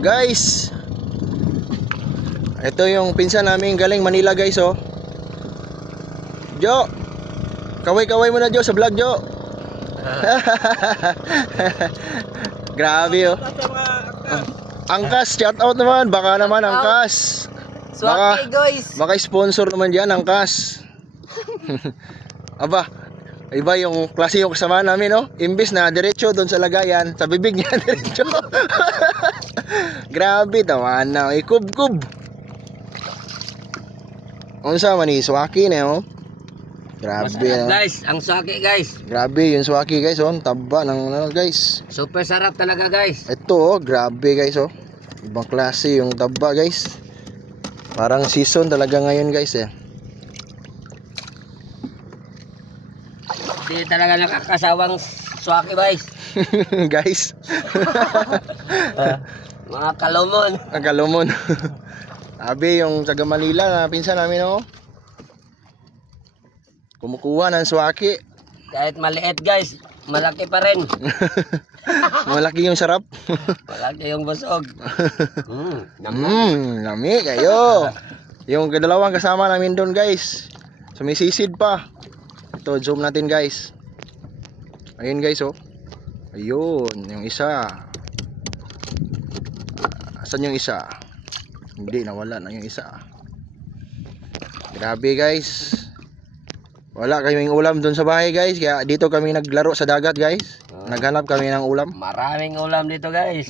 Guys, ito yung pinsan namin galing Manila guys oh. Jo, kaway-kaway mo na Jo sa vlog Jo. Grabe oh. Angkas, shout out naman. Baka naman Angkas. Swaki guys. Baka sponsor naman dyan Angkas. Aba, iba yung klase yung kasama namin no. Imbis na diretso doon sa lagayan, sa bibig niya diretso. Grabe taman na, kub-kub. Unsa man ni swaki na oh. Grabe no. Guys, ang swaki guys. Grabe yung swaki guys oh, taba ng ano guys. Super sarap talaga guys. Ito oh, grabe guys oh. Ibang klase yung taba guys. Parang season talaga ngayon guys eh. Hindi talaga nakakasawang swaki guys. Guys. Mga kalumon. Ang kalumon. Sabi yung taga Manila na pinsan namin oh. Kumukuha ng swaki. Kahit maliit guys, malaki pa rin. Malaki yung sarap. Malaki yung busog. Lami kayo. Yung dalawang kasama namin doon guys. Sumisisid pa. Ito zoom natin guys. Ayun guys oh. Ayun, yung isa. Asan yung isa? Hindi, nawala na yung isa. Grabe guys. Wala kaming ulam doon sa bahay guys. Kaya dito kami naglaro sa dagat guys. Naghanap kami ng ulam. Maraming ulam dito guys.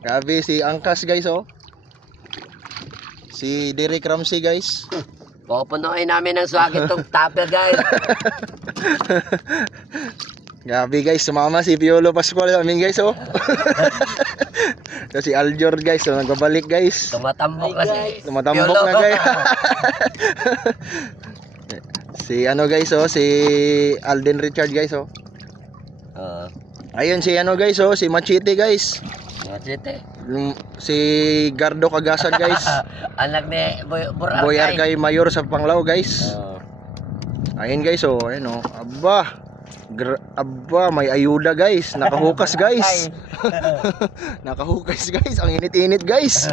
Grabe si Angkas guys oh. Si Derek Ramsey guys. Pupunuin namin ng swaki itong tupper guys. Grabe guys, sumama si Piolo Pascual sa amin guys oh. Kasi Aljor guys, so nagbabalik guys. Tumatambok kasi. Tumatambok na guys. Si ano guys oh, si Alden Richard guys oh. Ayun si ano guys oh, si Machete guys. Machete. Si Gardo Cagasan guys. Anak ni Boracay. Boyarkay Mayor sa Panglao guys. Ayun guys oh, ayun oh. Aba, may ayuda guys. Nakahukas guys. Nakahukas guys. Ang init-init guys.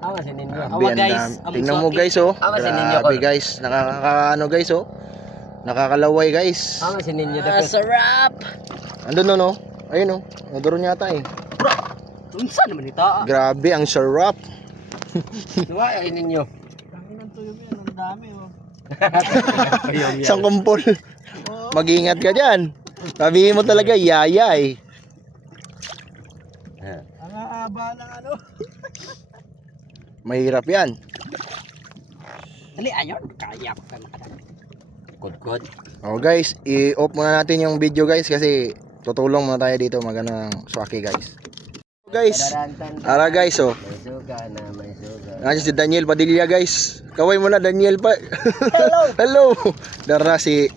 Awasin ninyo. Grabe, guys. Tingnan mo guys oh. Awasin ninyo. Grabe guys. Nakakaano guys oh. Nakakalaway guys. Awasin ninyo. Sarap. Andun no. Ayun oh. Naduro yata eh. Unsa naman ito? Grabe ang sarap. Awasin ninyo. Tanginan tuyo yan. Ang dami oh. Isang kumpol. Mag-ingat ka dyan. Sabihin mo talaga yayay. Ang aaba ng ano. Mahirap yan. Dali ayon. Kaya pa na. Good. Oh guys, i-off muna natin yung video guys kasi tutulong muna tayo dito magano ng swaki guys. Guys, ara guys oh. May suga na, may suga. Nandiyan si Daniel Padilla guys. Kaway mo na Daniel pa. Hello. Hello. Dara si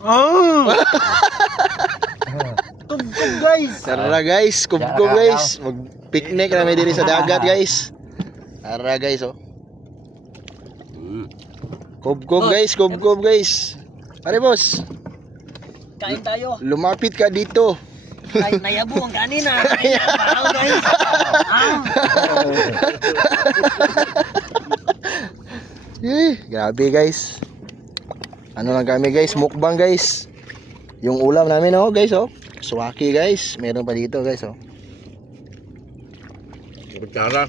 Kub-kub guys. Dara guys, kubkub guys. Mag-picnic kami diri sa dagat guys. Dara guys oh. Kubkub guys, kubkub guys. Pare boss, Kain tayo. lumapit ka dito. Kahit nayabo ang kanina. Parang guys. Grabe guys. Ano lang kami guys, mukbang guys. Yung ulam namin oh guys oh. Swaki guys, meron pa dito guys oh. Kutsara.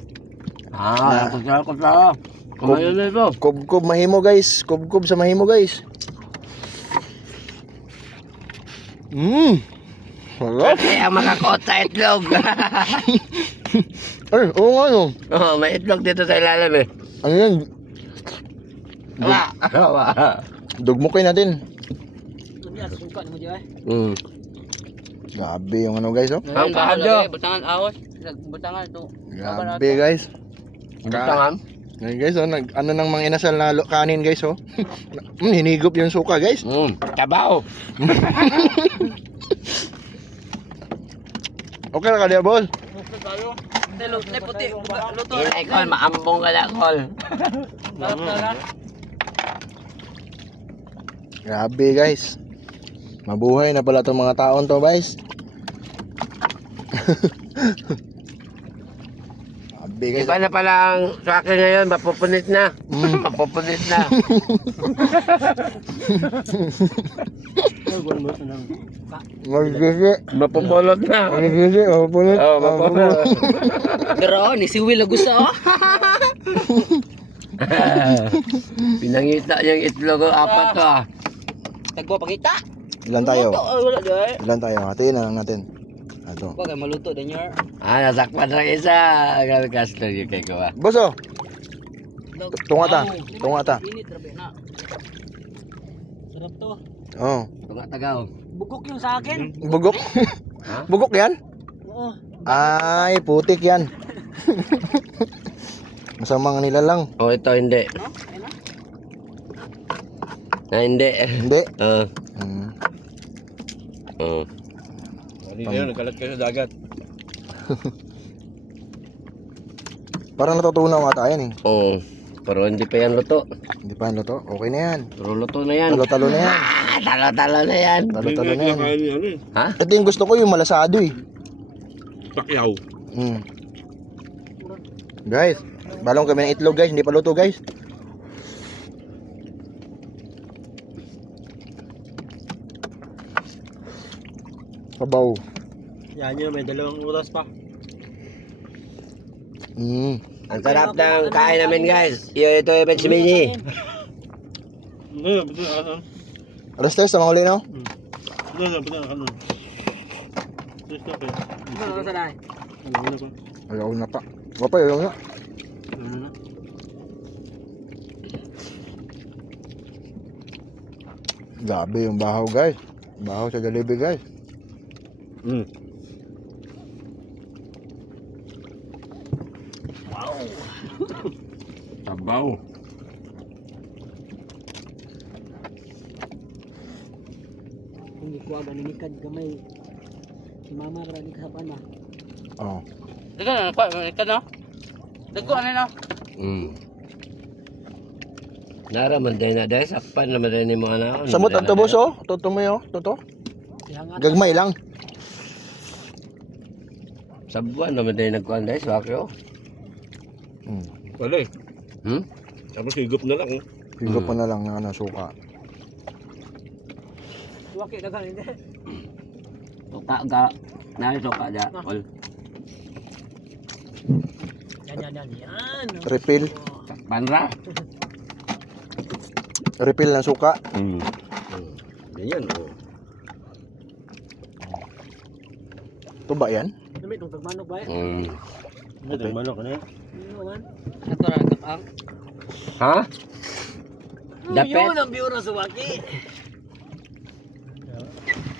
Kutsara. Kumain na ito. Kubkub mahimo guys, kubkub sa mahimo guys. Sarap. Kasi ang makakot sa itlog. Ay, oo nga no. Oh, may itlog dito sa ilalim eh. Ano yan? Wala. Dugmukin natin. Yan, suka mo diyan. Grabe yung ano guys oh. Ang kaadyo. Butangan awas. Butangan to. Grabe guys. Butangan. Ngayon guys oh, ano nang mga inasal na kanin guys oh. Hinigop yung suka guys. Tabaw. Okay na ka diya boss. Okay tayo. Dilo, puti. Luto. Ilay kol, maambong ka lang kol. Sarap na lang. Grabe guys. Mabuhay na pala itong mga taon to guys. Abi guys. Iba na pala ang sa akin ngayon, mapupunit na. Mapupunit na. Magsisi. Mapupulot na. Magsisi. Mapupunit. Oo, mapupulot. Pero ni si Will gusto oh. Pinangita niyang itlog o apat to ah. Tagbo pakita. Ilan tayo? Wala dai. Ilan tayo? Hatiin na lang natin. Ato. Wag kay maluto din yor. Ah, nasakpan lang isa. Agal kastor yung kay ko ah. Boso. Tunga ta. Tunga ta. Init rabi na. Sarap to. Oh. Tunga tagaw. Bugok yung sa akin. Bugok. Ha? Bugok yan? Oo. Ay, putik yan. Masamang nila lang. Oh, ito hindi. No? Ayun na. Na hindi. Hindi. Hmm. Oh. Hindi na yun, nagkalat kayo sa dagat. Parang natutunaw ata yan eh. Oh. Pero hindi pa yan luto. Hindi pa yan luto. Okay na yan. Pero luto na yan. Talo-talo na yan. Ah, talo-talo na yan. Talo-talo na yan. Kaya niya ano eh. Ha? Ito yung gusto ko yung malasado eh. Pakyaw. Mm. Guys, balong kami ng itlog guys. Hindi pa luto guys. Sabaw. Yan yun, may dalawang oras pa. Mm. Ang sarap ng kain namin guys. Ito yung Benchimini. Ano, betul ano. Alas 3 sa mga uli no? Betul ano. Terus apa ya? Ano sa dai? Ano pa? Ayaw na pa. Wapa ayaw na. Ano na? Grabe yung bahaw guys. Bahaw sa Jollibee guys. Sabaw. Hindi ko aga ninikad gamay. Si mama ra ni kasapan na. Oh. Dito na ko ninikad no. Dagko ano no? Naraman din na dahil sakpan naman din ni mga na. Samot ang tubos oh. Toto mo yun. Toto. Ihangat. Gagmay lang. Sabuan naman din nagkuhan dahil sa akin oh. Mm. Wala eh. Tapos higup na lang. Higop pa na lang ng ano, suka. Waki dagan hindi. Suka ga. Nari suka da. All. Yan. Refill. Panra. Refill ng suka. Ganyan oh. Ito ba yan? Dumi tong tagmanok ba? Ito yung manok ano. Ano man? Ato ra kapang. Ha? Dapet. Yun ang biyuro sa waki.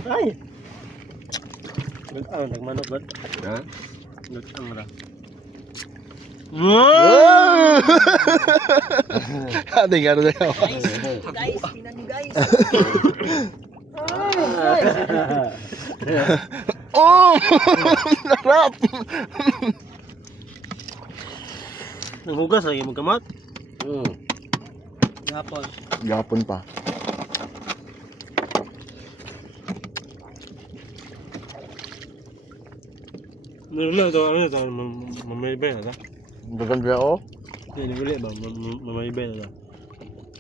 Ay! Gantang, nagmanok ba? Ha? Gantang ra. Ate nga rin ako. Guys, tinan niyo guys. Oh! Sarap! Nanghugas lagi mo kamot? Gapon. Gapon pa. Wala ito, ano ito, mamaybay na ta? Dagan siya oh. Hindi, wala ba? Mamaybay na ta?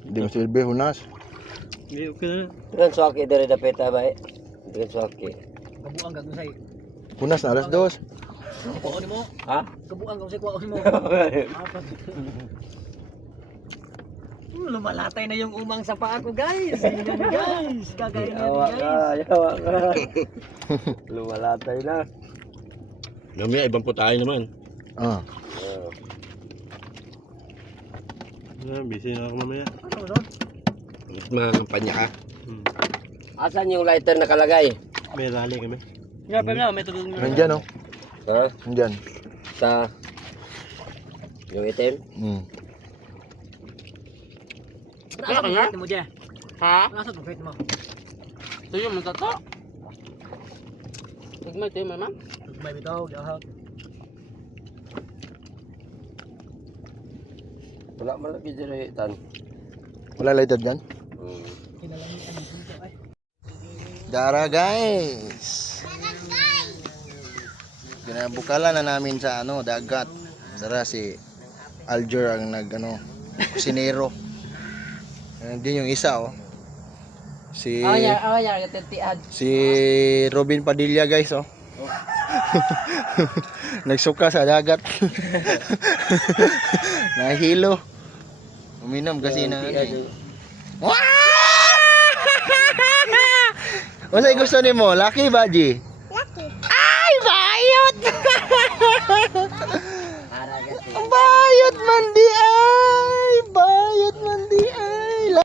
Hindi mo silbi, hunas. Hindi, okay na. Dengan suaki dari dapet ba eh? Dengan suaki. Kabuang gag say. Hunas na alas 2. Kuha ni mo. Ha? Kabuang gag say kuha ni mo. Lumalatay na yung umang sa paa ko guys. Tingnan niyo guys. Kagaya na guys. Yawa ka. Lumalatay na. Namaya, ibang putahe naman. Ah. Busy na ako mamaya. Mga kampanya ka. Asan yung lighter nakalagay? May rally kami. Nga pa na may tulong niyo. Nandyan oh. Ha? Nandyan. Sa yung item? Mm. Asa ka nga? Mo diya. Ha? Asa to mo? Tuyo mo tato. Tigmay tayo mama. Tigmay bitaw, gahaw. Wala malaki diri tan. Wala lighter dyan? Dara guys. Pinabukala na namin sa dagat. Tara si Alger ang kusinero. Din yung isa Si si Robin Padilla guys Nagsuka sa dagat. Nahilo. Uminom kasi na Unsay gusto nimo? Lucky ba, G? Lucky. Ay, bayot! Ang bayot man di ay! Bayot man di ay!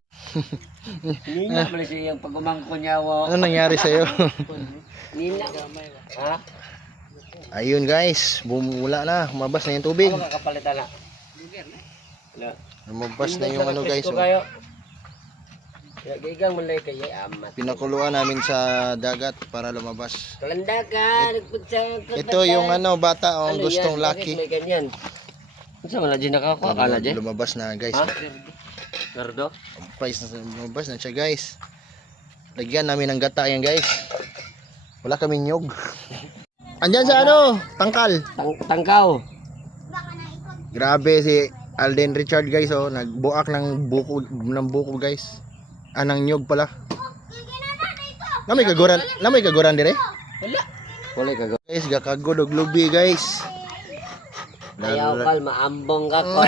Nina pala siya yung pagumangko niya wo. Ano nangyari sa'yo? Nina. Ha? Ayun guys, bumula na. Lumabas na yung tubig. Ano kakapalitan na? Lumabas na yung guys. Kayo. Gigang mulay kayo amat. Pinakuluan namin sa dagat para lumabas. Kalanda ka, nagputsa. Ito yung bata gustong lucky. May ganyan. Unsa wala din nakakuha ka na di? Lumabas na guys. Gardo? Lumabas na siya guys. Lagyan namin ng gata yan guys. Wala kaming nyog. Andyan sa tangkal. Tangkaw. Grabe si Alden Richard guys nagbuak ng buko guys. Anang nyog pala. Namay kaguran dire? Wala. Wala ka. Guys, gakagod og lubi guys. Ayaw kal maambong ka ko.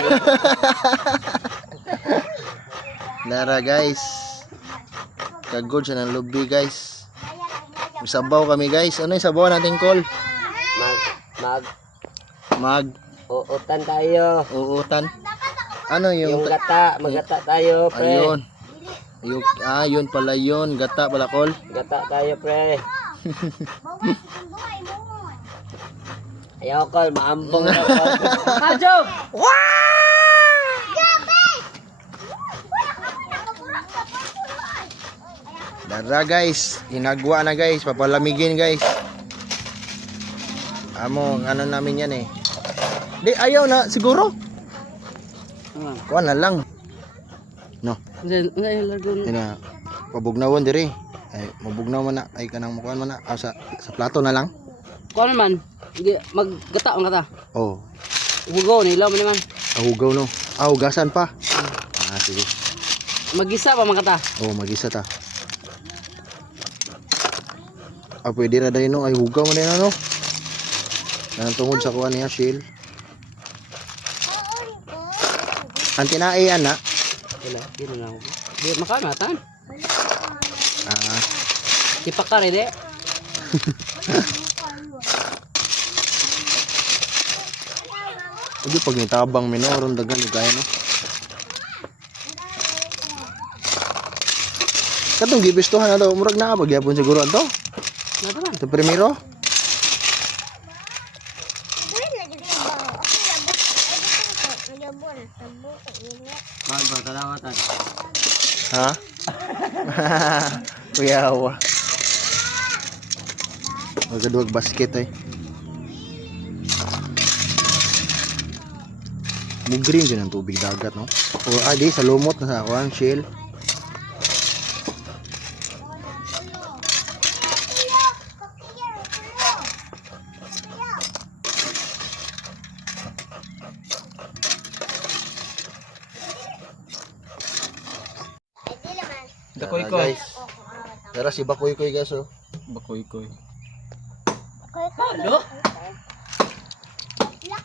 Lara guys. Kagod siya ng lubi guys. Sabaw kami guys. Ano yung sabaw natin call? Uutan tayo. Uutan. Ano Yung gata, magata tayo, pre. Ayun. Yun pala yun. Gata pala call. Gata tayo, pre. Ayaw kal maambong ka ko. Hajo! Dara guys, hinagwa na guys, papalamigin guys. Namin yan eh. Di ayaw na siguro. Kuha na lang. No. Ina pabugnawon diri. Ay mabugnaw man na ay kanang mukuan man na sa plato na lang. Kuha man. Hindi maggata ang kata. Oh. Hugaw ni ilaw man naman. Hugaw no. Hugasan pa. Sige. Magisa pa man kata. Oh, magisa ta. Pwede ra dahil ay hugaw man na Nang tungod sa kuha niya shield. Ang tinaian na. Wala, gino lang. Di makamatan. Ipakare de. Hindi pag nitabang minoron dagan gaya Katong gibistuhan na to, murag na pagyapon siguro ato. Nataman. Ito primero. Salamat. Ha? Kuyawa. Magaduwag basket Mugrin dyan ang tubig dagat no? O di sa lumot na sa ako ang shell. Bakoy-koy. Tara si Bakoy-koy guys Bakoy-koy. Ano?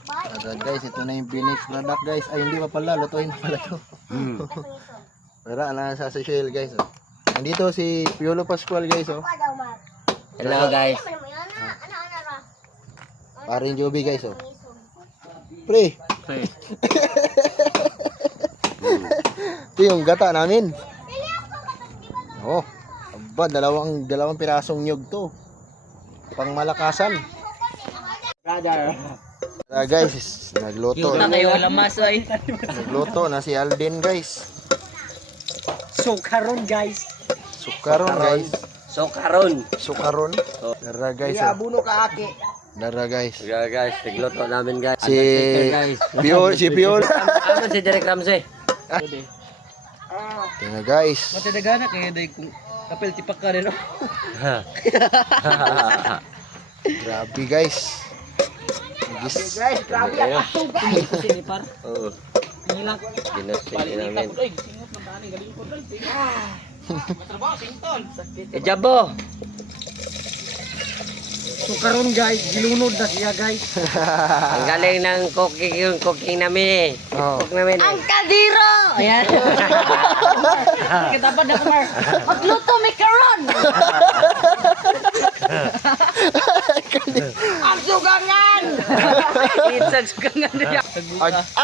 Agad guys, ito na yung finished product guys. Ay hindi pa pala, lutuin na pala to. Pero nasa sa shell guys Nandito si Piolo Pascual guys Hello guys. Parin Joby guys Pre. Ito yung gata namin. Dalawang pirasong nyug to. Pangmalakasan. Brother. Guys, nagluto. Nagluto na si Alden guys. Sukaron guys. Sukaron guys. Sukaron. Dara guys. Abuno ka aki. Dara guys. Yeah guys, tigluto namin guys. Si Piol. Aman si Derek Ramsey. Tingnan guys. Matidagana kaya day kung kapel tipak ka rin. Grabe guys. Gis. Guys, grabe ang aso guys. Kasi ni par. Oo. Nilak. Ginastig namin. Singot ng tani galing ko lang. Matrabaho sington. Ejabo. So karon guys, gilunod na siya guys. Ang galing ng cooking namin eh. Oh. Cook namin Ang eh. kadiro! Ayan. Kita pa na kumar. Magluto may karon. Ang sugangan! Itag sugangan niya.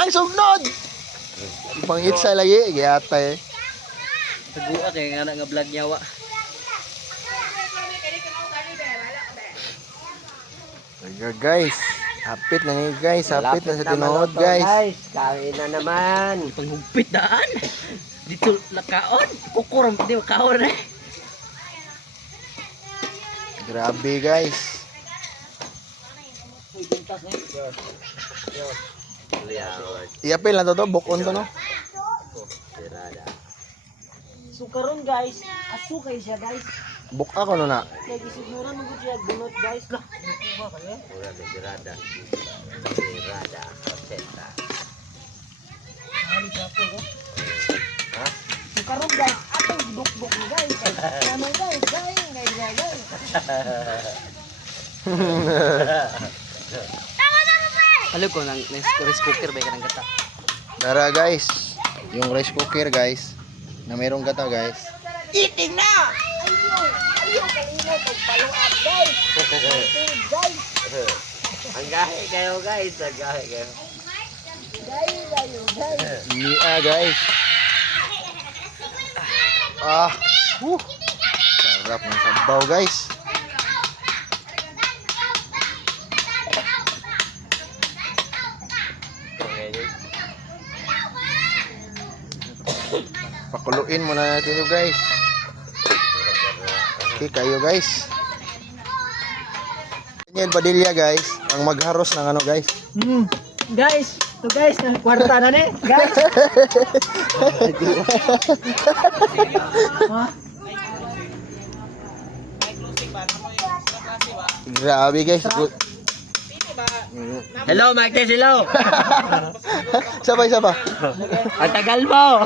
Ang sugnod. Pang itsa lagi giyata eh. Sagua kay nga nga vlog nyawa. Ayan, guys. Hapit na ni guys, hapit na sa tinuod to, guys. Kawin na naman. Panghugpit daan. Dito nakaon. Kukuram di kaon eh. Grabe guys. Uy, pintas na Iapil na to, bukon to no. So karon guys, aso kay siya guys. Buk ako no na. Kaya gisiguran mo siya bunot guys lah. Ba kaya? Pura de birada. Birada. Kosenta. Hali ka po ko. Ha? So karon guys, atong dukduk ni guys. Ano guys, guys. Alam ko nang rice cooker ba kanang gata. Tara guys. Yung rice cooker guys. Na mayroong gata guys. Eating na! Ayun, kanina pagpaluat guys. Guys, Ang gahe kayo guys. Ang gahe kayo. guys. Nia guys. Ah. Sarap ng sabaw guys. Pakuluin muna natin ito guys. Okay kayo guys. Daniel Padilla guys, ang magharos ng ano guys. Guys, to guys, ng kwarta na ni. Guys. Grabe guys. Hello, Mike Tess, hello. Sabay. Ang tagal mo.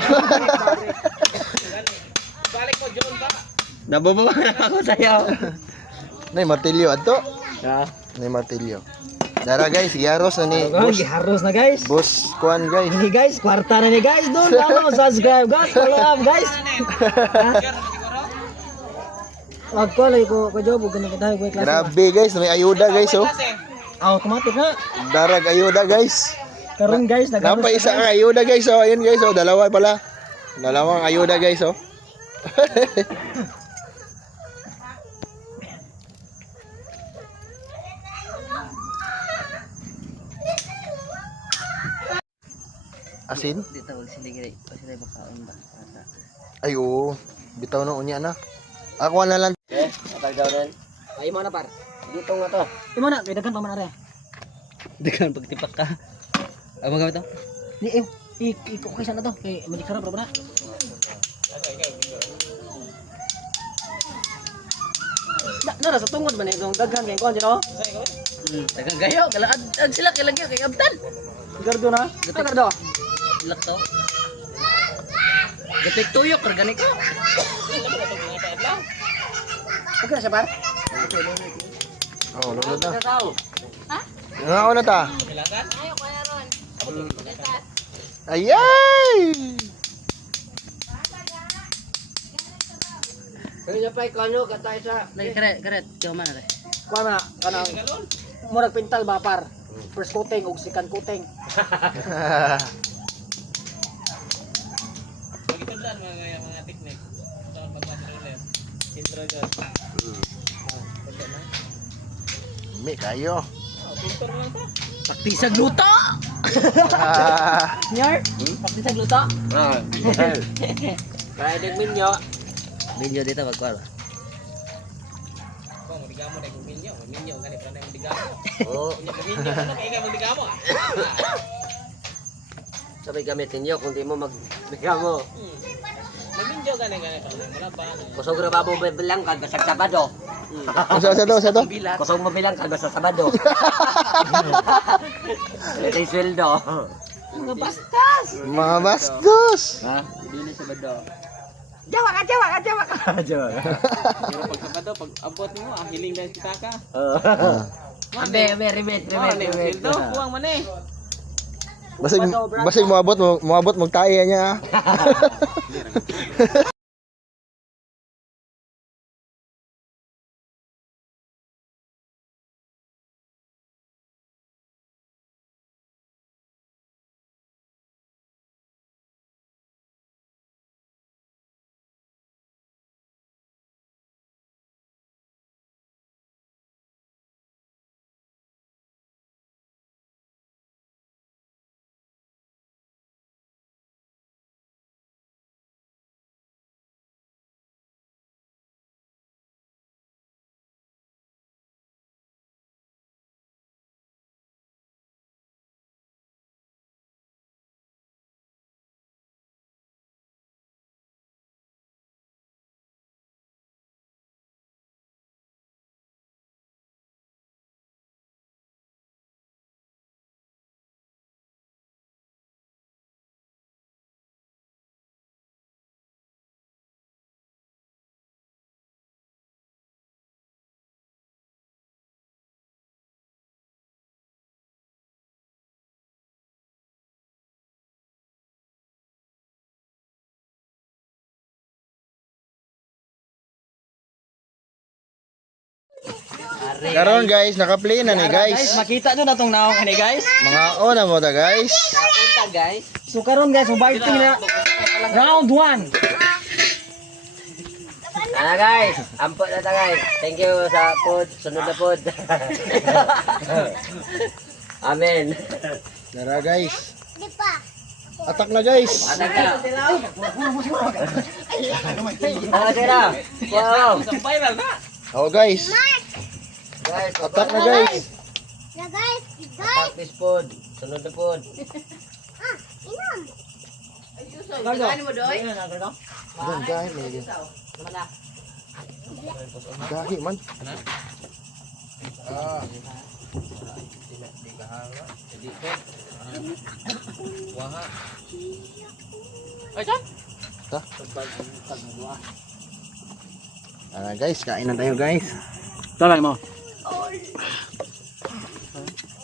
Nabubuha na ako sa'yo. Nay martilyo ato. Ha? Nay martilyo. Dara guys, yaros na ni Boss, haros na guys. Boss Kuan guys. Ini guys, kwarta na ni guys. Doon lang subscribe guys. Follow up guys. Wag ko lagi ko job ganun kita ko klase. Grabe guys, may ayuda guys oh. Automatic na. Darag ayuda guys. Karon guys, Napay isa ang ayuda guys oh. Ayun guys oh, dalawa pala. Dalawang ayuda guys oh. Asin? Dito wag siligre. Kasi bakaon ba. Ay oo. Bitaw na unya na. Ako na lang. Okay, matagaw rin. Ay mo na par. Dito nga to. Imo na, kay daghan pa man are. Daghan pagtipak ka. Amo gamit to? Di iko kay sana to kay magikara pro na. Nara sa tungod man itong daghan kay kon dito. Daghan gayo, kalaad sila kay lagyo kay abtan. Gardo na. Gardo. Lak to. Gatik tuyok organik ko. Okay na siya par? Oh, lulod na. Tao. Nga na ta. Ayay! Kaya niya pa ikano katay sa. Karet, kaya man na. Kuha na, kanang murag pintal ba par? First coating ug second coating. Mi kayo. Paktisag luto. Nyar, paktisag luto. Ah. Kaya nagminyo. Video dito magkwaro. Oo. Sabi gamitin nyo kung di mo magbigamo. Kusog na ba mo bilang kag basag sabado. Sa to. Kusog mo bilang kag sa Sabado. Ito yung sweldo. Mga bastos. Mga bastos. Ha? Hindi na Sabado. Jawa ka. Jawa. Pero pag Sabado, pag abot mo, hiling dahil kita ka. Ambe, remit. Sildo, buwang man eh. Basig moabot mo tayo niya. Karon guys, naka-play na ni guys. Makita nyo na itong naong ni guys. Mga ona mo ta guys. Punta guys. So karon guys, mabiting na round 1. Guys, ampot na ta guys. Thank you sa food, sunod na food. Amen. Tara guys. Atak na guys. Atak na. Wow. Oh guys. Guys, Atak na guys. atak this food. Sunod na food. Doon gahi man lagi. Gahi man. Guys, kain na tayo guys. Talay mo.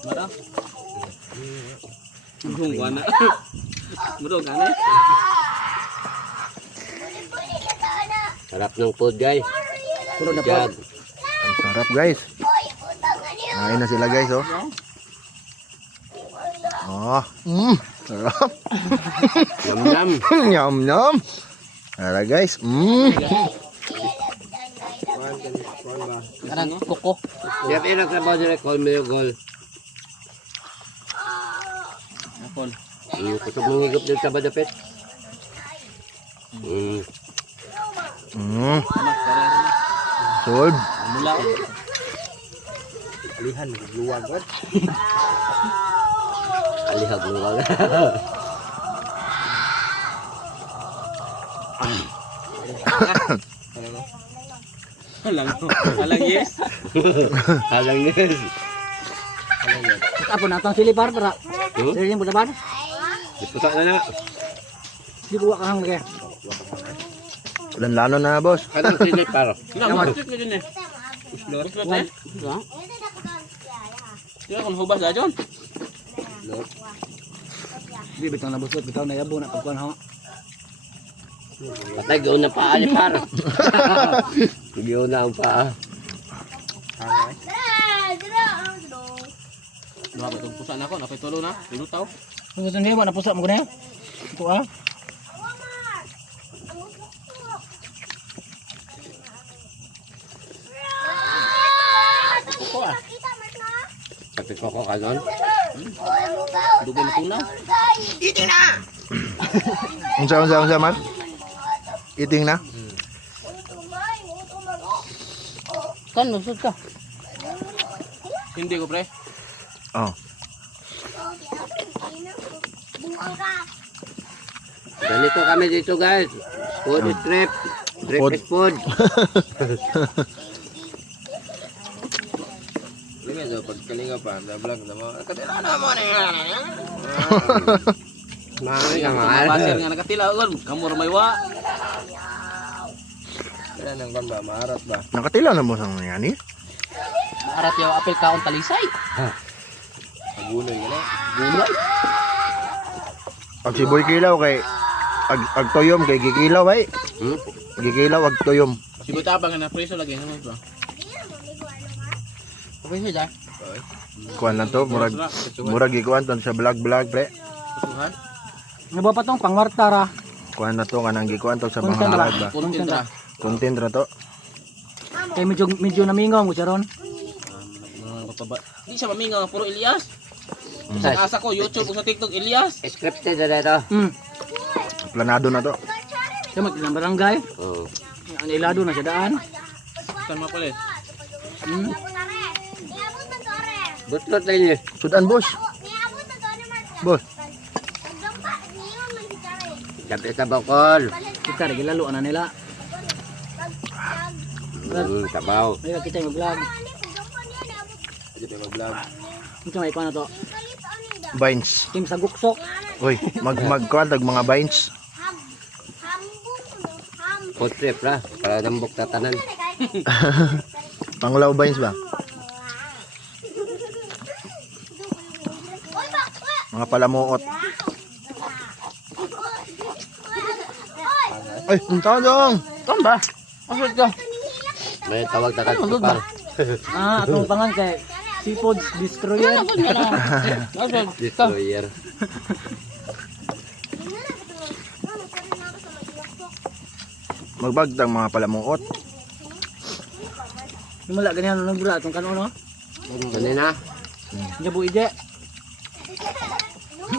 Mara? Murong gana. Murong gana. Sarap ng food guys. Sunod na Yan. Ang sarap guys. Kain na sila guys oh. Sarap. Yum. Yum yum. Tara guys. Kanang kuko. Diyan ilang trabaho nila, call me yung goal. Apon. Kusog mong higop din sa badapit. Solve. Mula. Alihag luwag. Alihag luwag. Alang yes. Alang yes. Apon natang silipar para. Sili mo dapat. Ipusak na na. Di ko ka hang lagi. Lano na boss. Kanang silipar. Naman ko din eh. Uslor eh. Kaya kung hubas na John. Di bitaw na busot, bitaw na yabo na pagkuhan ha. Patay gawin na paa ni par. Gawin na ang paa. Dua ba itong pusa na ako, napay tulo na, pinutaw. Kung gusto niyo, napusa mo ko na yan. Ito ah. Pati koko ka doon. Dugay na tunaw. Unsa man? Eating na. Kan, lusot ka. Hindi ko pre. Oh. Ganito kami dito guys. Food is trip. Trip Food. is food. pagkalinga pa, vlog na mo. Katila na mo ni. Mami ka Pasir nga nakatila gon, kamur may wa. Yan ang ganda, maarat ba? Nakatila na mo sa mga yan eh. Maarat yaw apel kaon talisay. Gulay ka na. Gulay. Pag si Boy kilaw kay ag toyom kay gikilaw ay. Gikilaw ag toyom. Si Butabang nga na preso lagi naman ba. Okay siya. Kuan lang to, murag gikuan to sa vlog pre. Susuhan. Ano ba pa tong pangwarta ra? Kuan na to kanang gikuan to sa mga Content ra. vlog ba. Content ra. Content ra to. Kay medyo namingong ko ron. Di siya maminga, puro Elias. Sa asa ko YouTube o sa TikTok Elias. Scripted na dito. Planado na to. Sa maglang barangay. Oo. Ang ilado na sa daan. Kan mapalit. Butlot lagi niya. Sudan boss. Boss. Sabi sa bakol. Kita rin lalo na nila. Tabaw. Ay kita yung vlog. Dito yung vlog. Ito may kuan na to. Vines. Team sa guksok. Oy, magkuan tag mga vines. Food trip ra. Para dambok tatanan. Panglaw vines ba? Mga palamuot. Ay, unta dong. Kam ba? Asod ka. May tawag takat pa. Atong pangan kay Seafood Destroyer. Destroyer. Magbagtang mga palamuot. Wala ganyan nang bura atong kanon no. Kanina. Jabo ide.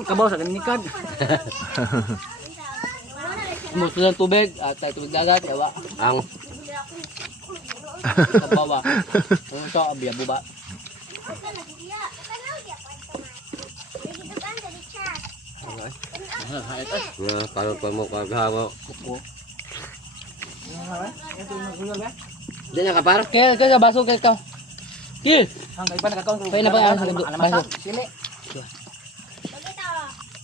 Kabaw sa kaninikad. Musto ng tubig at tubig dagat yawa. Ang Kabawa. Ano to abiya buba. para pa mo kagawa. Diyan ka par. Kaya ka baso kay ka. Kil. Hanggang pa nakakaon ko. Kaya na ba ang baso? Sili.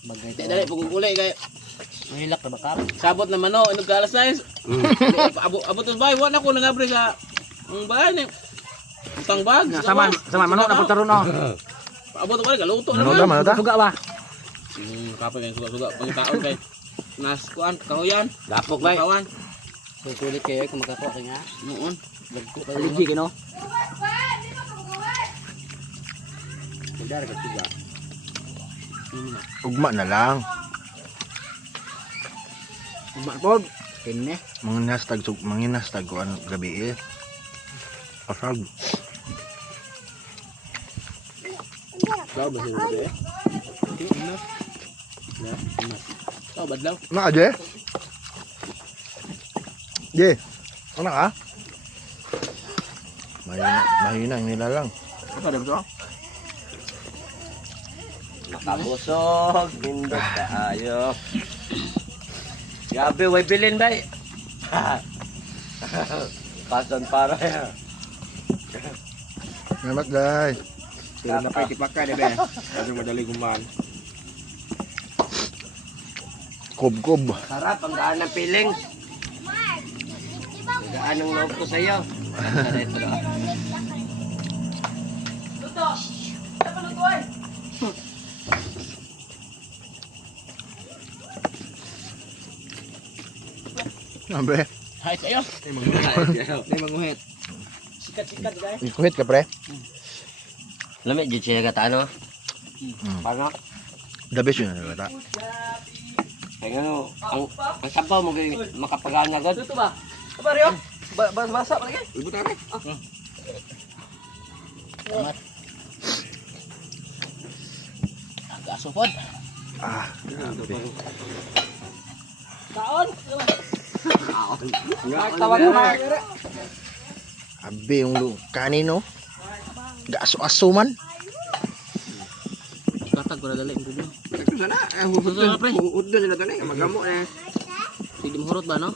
Bagay dali pagugulay kay Mahilak na bakar. sabot na mano inog ka alas 9. Abot ng bay, wala ko nangabre sa ang bahay ni utang bag. Sama manok na punta ron no. Abot ko ka luto Ano na. ta, ano ta? Suga ba? Kapag yung suga-suga pang taon kay nas kuan kahoyan, Dapok bay. kawan. Susulit kayo kung makakuha ka nga. Noon. Aligi ka no? Dar ka tiga. Ugma na lang. Umakbog. Kine. Manginas tag kuan gabi eh. Asag. Kau ba sila ba? Tao badlaw. Na aje? Je. Ano ka? Mahina ang nilalang. Ano dam to? Makabusog, pindot kaayo. Grabe, way bilin bay. Pason para ya. Salamat guys. Pero na pwede paka de be. Kasi madali gumaan. Kob-kob. Sarap ang gaan ng piling. Gaan ng loob ko sa'yo. Ambe. Hay kayo. May manguhit. Sikat-sikat guys. Ikuhit ka pre. Lamig jud siya gatano. Paano? The best yun na ta. Kaya ano, ang sabaw mo kay makapagana agad. Ito ba? Apa Rio? Basa pa lagi? Ibut ate. Agasupod. Ah, Kaon. Tawag mo ba? abi yung kanino. Gaso-aso man. Katag ko na dali ang gulo. Sana, huud na sila tani, magamo na. Hindi mahurot ba no?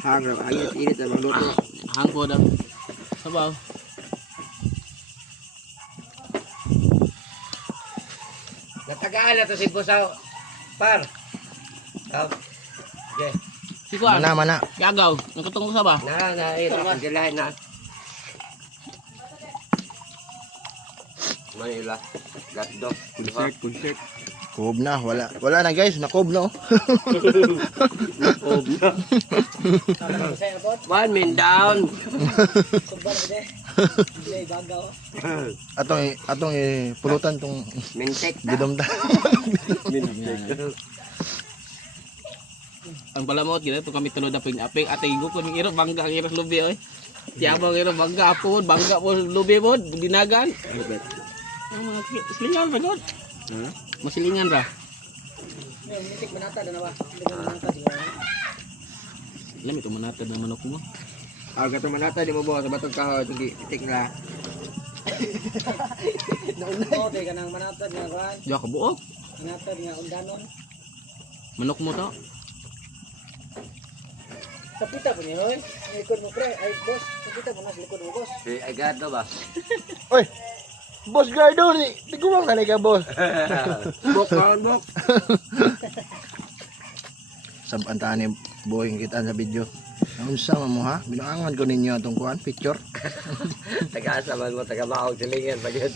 Hangro, init na magluto. Hangko daw. Sabaw. Natagaan na to si Busaw. Par. Okay. Si Kuan. Mana. Gagaw. Nakatungko sa ba? Ito. Pagkalahin na. Manila. Gatdo. Concert. Kuob na, wala na guys, nakob na oh. One man down. Atong pulutan tong Mintek. gidom ta. Ang balamot gina to kami tulod aping atay gupon ng iro bangga ang iro lubi oy. Tiyabang iro bangga apod, bangga po lubi pod, binagan. Ang mga silingan ba god? Masilingan ra. Mintek manata na ba? Alam ito manatad na manok mo. Gato manata di mo bukas sa batong kahoy tinggi itik na. Naunay ka nang manatad nga kan. Diya ka buok. Manatad nga undanon. Manok mo to. Kapita po niyo, eh. Likod mo, pre. Ay, boss. Kapita po na sa likod mo, boss. Ay, gato ba? Oy. Boss Gardo ni, tiguwang na ka boss. Bok, bok. Sampantaan ni boy kita sa video. Unsa mo ha? Binuangan ko ninyo atong kuan picture. Taga-asaman mo, taga-maog silingan pa yun.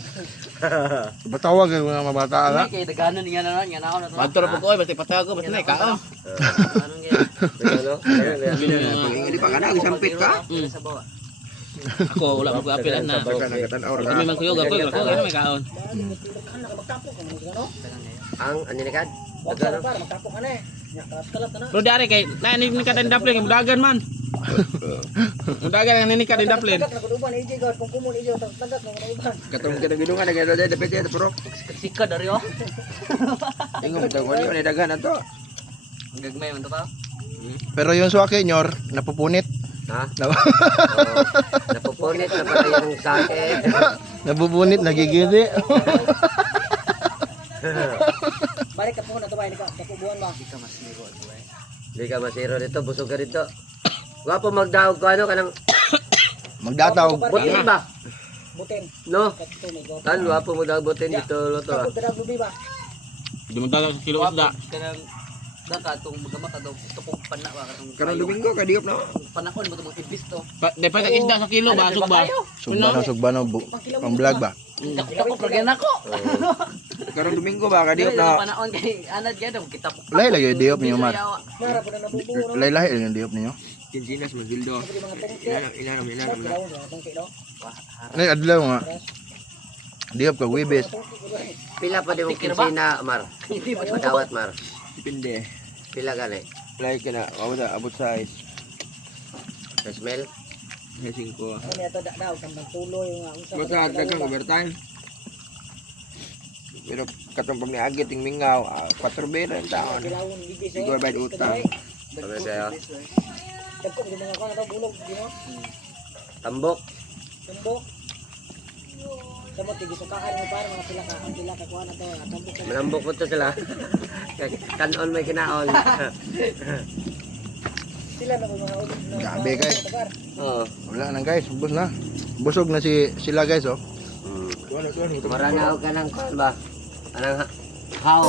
Batawag ang mga mabata ala. Kaya daganon nga na nga na to. Pagturo po ko oy basta patago basta na kao. Anong yan? Hindi pa ka na, isampit ka. Sa bawah. Ako wala mo ko apilan na. Kami man kuyog ako ano may kaon. Ang, ano ni Kad? Magtapok ka na eh. Pero dari kay nanin ni kadang daplin mudagan man. Mudagan ang ninika din daplin. Katong kinagilungan, nagkada dapat yan, pero Sika dari oh. tingong tawon yun, dagan na to. Ang gagmay man to pa. Pero yung suwake nyor napupunit. Ha? Nap- Napupunit na pala yung sake. Nabubunit, nagigidi. Balik ka po na to ba? Kapubuan ba? Hindi ka masiro dito, busog ka dito. Wapo magdahog ko ano ka ng Magdataw. butin ba? Butin. No? Tan, wapo magdahog butin dito luto ah. Darag lubi ba? Di mo dalang kilo isda. Kanang daka tong magama ka daw tukong pana ba katong. Karong Domingo ka diop na. Panahon mo tong ibis to. Dapat ang isda sa kilo ba sug ba? Sugbano, pang vlog ba? Dako pragyan ako. Karong Domingo ba ka diop Dili na. panahon kay anad gyud kita. Lay lagi yung diop niyo, Mar. Mara po na nabubuo no. Lay yung diop niyo. Kinsinas Magildo. Sabi mga tungke. Inanom na. Daw mga tungke daw. Lay adlaw nga. Diop ka wibes. Pila pa di mo kinsina, Mar? Hindi ba Madawat, Mar. Depende. Pila ka na eh. Like ka na, abot size. Sa smell? Hesing ko. Ano niya to daw kang tuloy nga unsa. Basta dagang overtime. Pero katong pag niagit yung mingaw, 4 bera yung taon. Kilawon bibis. Siguro ba yung utang? Sabi sa'yo. Dagko di mga kana daw bulog di no. Tambok. Tumbok. Samo tigi sukaan mo para mga pila ka kuha na to. Tambok. Malambok po to sila. Kanon may kinaon. Sila na po mga ulit. Grabe guys. Oo. Wala na guys, ubos na. Busog na sila guys oh. Maranaw ka ng kuhan ba? Anong how?